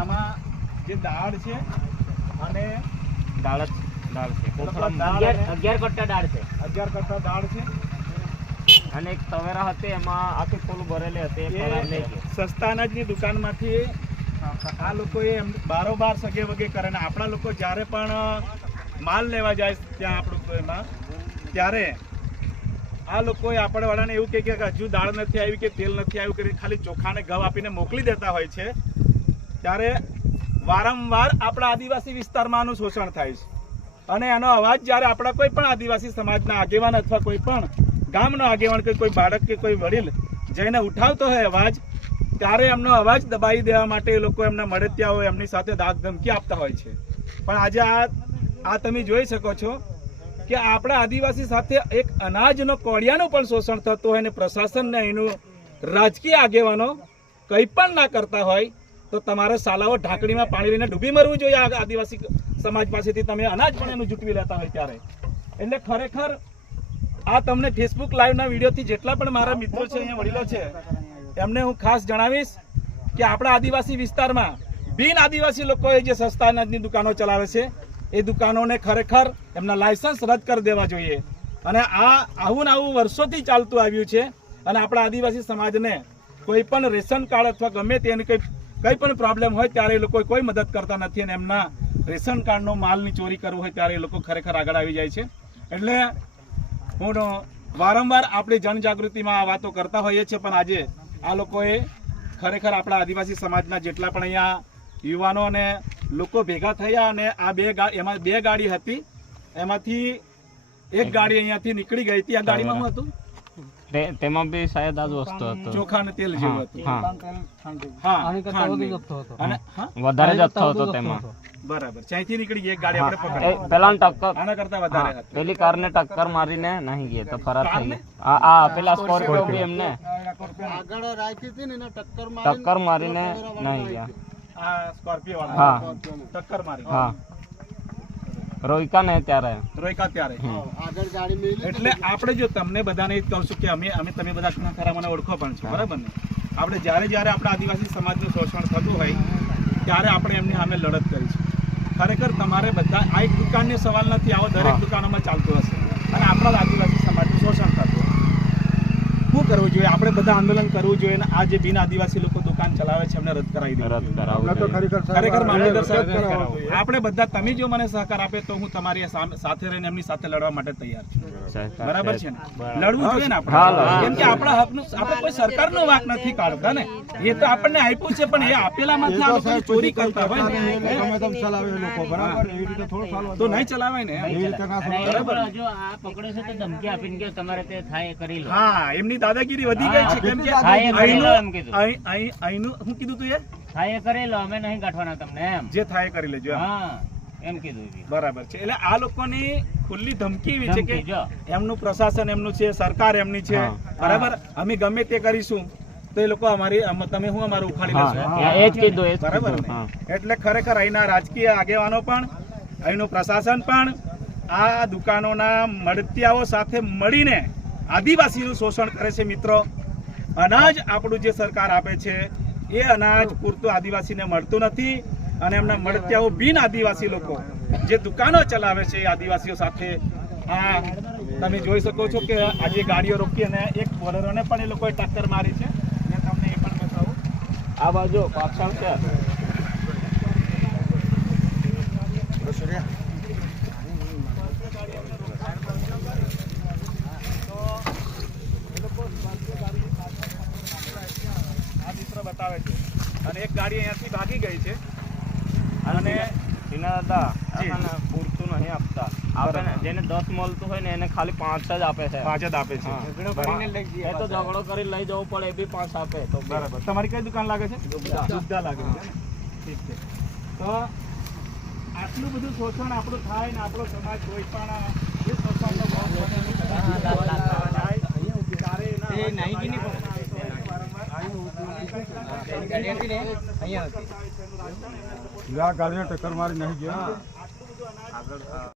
આમાં જે દાળ છે અને દાળ દાળ છે. અગિયાર કટ્ટા દાળ છે. અગિયાર કટ્ટા દાળ છે. અને એક તવેરા હતી એમાં આખી ફૂલ ભરેલી હતી સસ્તા અનાજની દુકાનમાંથી આ લોકોએ એમ બારોબાર સગે વગે કરે ને આપણા લોકો જ્યારે પણ માલ લેવા જાય ત્યાં આપણું એમાં ત્યારે આ લોકોએ આપણે વાળાને એવું કહે કે હજુ દાળ નથી આવી કે તેલ નથી આવ્યું કરી ખાલી ચોખાને ઘઉં આપીને મોકલી દેતા હોય છે. ત્યારે વારંવાર આપણા આદિવાસી વિસ્તારમાં આનું શોષણ થાય છે. અને એનો અવાજ જ્યારે આપણા કોઈ પણ આદિવાસી સમાજના આગેવાન અથવા કોઈ પણ ગામનો આગેવાન કે કોઈ બાળક કે કોઈ વડીલ જઈને ઉઠાવતો હોય અવાજ, ત્યારે એમનો અવાજ દબાવી દેવા માટે એ લોકો એમના હોય એમની સાથે દાગ ધમકી આપતા હોય છે. પણ આજે આ આ તમે જોઈ શકો છો કે આપણા આદિવાસી સાથે એક અનાજનો કોળિયાનું પણ શોષણ થતું હોય અને પ્રશાસનને એનું રાજકીય આગેવાનો કંઈ પણ ના કરતા હોય તો તમારે સાલાઓ ઢાંકણીમાં પાણી લઈને ડૂબી મરવું જોઈએ આદિવાસી સમાજ પાસેથી. તમે અનાજ પણ એનું જૂટવી લેતા હોય ત્યારે. એટલે ખરેખર આ તમને ફેસબુક લાઈવના વિડીયોથી જેટલા પણ મારા મિત્રો છે, અહીંયા વડીલો છે, એમને હું ખાસ જણાવીશ કે આપણા આદિવાસી વિસ્તારમાં બિન આદિવાસી લોકોએ જે સસ્તા અનાજની દુકાનો ચલાવે છે, એ દુકાનોને ખરેખર એમના લાયસન્સ રદ કરી દેવા જોઈએ. અને આ આવું ને આવું વર્ષોથી ચાલતું આવ્યું છે અને આપણા આદિવાસી સમાજને કોઈ પણ રેશન કાર્ડ અથવા ગમે તેની કોઈ કંઈ પણ પ્રોબ્લેમ હોય ત્યારે એ લોકો કોઈ મદદ કરતા નથી અને એમના રેશન કાર્ડનો માલની ચોરી કરવું હોય ત્યારે એ લોકો ખરેખર આગળ આવી જાય છે. એટલે હું વારંવાર આપણે જનજાગૃતિમાં આ વાતો કરતા હોઈએ છીએ પણ આજે આ લોકોએ ખરેખર આપણા આદિવાસી સમાજના જેટલા પણ અહીંયા યુવાનો અને લોકો ભેગા થયા અને આ બે એમાં બે ગાડી હતી. એમાંથી એક ગાડી અહીંયાથી નીકળી ગઈ હતી. આ ગાડીમાં શું હતું? તેમાં બી શાયદ આ જ વસ્તુ હતો. ચોખા અને તેલ જેવું હતું. વધારે જથ્થો હતો તેમાં. બરાબર. ત્યાંથી નીકળી ગઈ એક ગાડી આપણે પકડી. પેલા ટક્કર આના કરતા વધારે હતી. પેલી કાર ને ટક્કર મારીને નહીં ગયા તો ફરાર થઈ ગઈ. આ આ પેલા સ્કોર્પિયો બી એમને. આગળ રાખી હતી ને એને ટક્કર ટક્કર મારીને નહીં ગયા. આ સ્કોર્પિયો હા. ટક્કર મારી. હા. રોઈકા ને ત્યારે. રોયકા ત્યારે. આગળ ગાડી મેલી એટલે આપણે જો તમને બધાને એ જ કહું છું કે અમે અમે તમે બધા ઘણા ખરા મને ઓળખો પણ છો બરાબર ને? આપણે જ્યારે જ્યારે આપણા આદિવાસી સમાજનું શોષણ થતું હોય ત્યારે આપણે એમની સામે લડત કરીશું. ખરેખર તમારે બધા આ એક દુકાનને સવાલ નથી આવો દરેક દુકાનોમાં ચાલતું હશે. અને આપણા જ આદિવાસી સમાજનું શોષણ થતું હોય શું કરવું જોઈએ આપણે બધા આંદોલન કરવું જોઈએ અને આ જે બિન આદિવાસી લોકો દુકાન ચલાવે છે એમને રદ કરાવી દેવું રદ ખરેખર મામલતદાર સાહેબ. આપણે બધા તમે જો મને સહકાર આપે તો હું તમારી સાથે રહીને એમની સાથે લડવા માટે તૈયાર છું. બરાબર છે. ને? લડવું જોઈએ ને આપણે? કેમ કે આપણા હકનું આપણે કોઈ સરકારનો વાક નથી કાઢતા ને? એ તો આપણને આપ્યું છે પણ એ આપેલામાંથી આ લોકો ચોરી કરતા હોય ને? તો નહીં ચલાવાય ને બરાબર. જો આ પકડે છે તો ધમકી આપીને કે તમારે તે થાય કરી લો. હા એમની દાદાગીરી વધી ગઈ છે કેમ કે અહીંનું શું કીધું તું એ? થાય કરી લો અમે નહીં ગાંઠવાના તમને એમ. જે થાય કરી લેજો એમ. હા એમ કીધું બરાબર છે. એટલે આ લોકોની ખુલ્લી ધમકી એવી છે કે એમનું પ્રશાસન એમનું છે સરકાર એમની છે. બરાબર? અમે ગમે તે કરીશું તો એ લોકો અમારી તમે હું અમારું ઉખાડી લેશો? એ જ કીધું બરાબર એટલે ખરેખર અહીંના રાજકીય આગેવાનો પણ અહીંનું પ્રશાસન પણ આ દુકાનોના મળતિયાઓ સાથે મળીને આદિવાસીનું શોષણ કરે છે મિત્રો. અનાજ આપણું જે સરકાર આપે છે, એ અનાજ પૂરતું આદિવાસીને મળતું નથી અને એમના મળત્યાઓ બિન આદિવાસી લોકો. જે દુકાનો ચલાવે છે એ આદિવાસીઓ સાથે. આ તમે જોઈ શકો છો કે આજે ગાડીઓ રોકી અને એક બોલરોને પણ એ લોકોએ ટક્કર મારી છે. તમને એ પણ બતાવું. આ બાજુ પાછળ છે આ ચિત્ર બતાવે છે અને એક ગાડી અહીંયાથી ભાગી ગઈ છે. અને એના દાદા પૂરતું નહીં આપતા. આપે ને જેને દસ મળતું હોય ને એને ખાલી પાંચ જ આપે છે. પાંચ જ આપે છે. એ તો ઝઘડો કરી લઈ જવો પડે એ બી પાંચ આપે તો બરાબર. તમારી કઈ દુકાન લાગે છે? દુગ્ધા લાગે છે. ઠીક છે. તો આટલું બધું શોષણ આપણું થાય ને આપણો સમાજ કોઈ પણ એ શોષણનો ભાવ બને નહીં. ત્યારે એના ગાડીને ટક્કર મારી નહીં ગયા.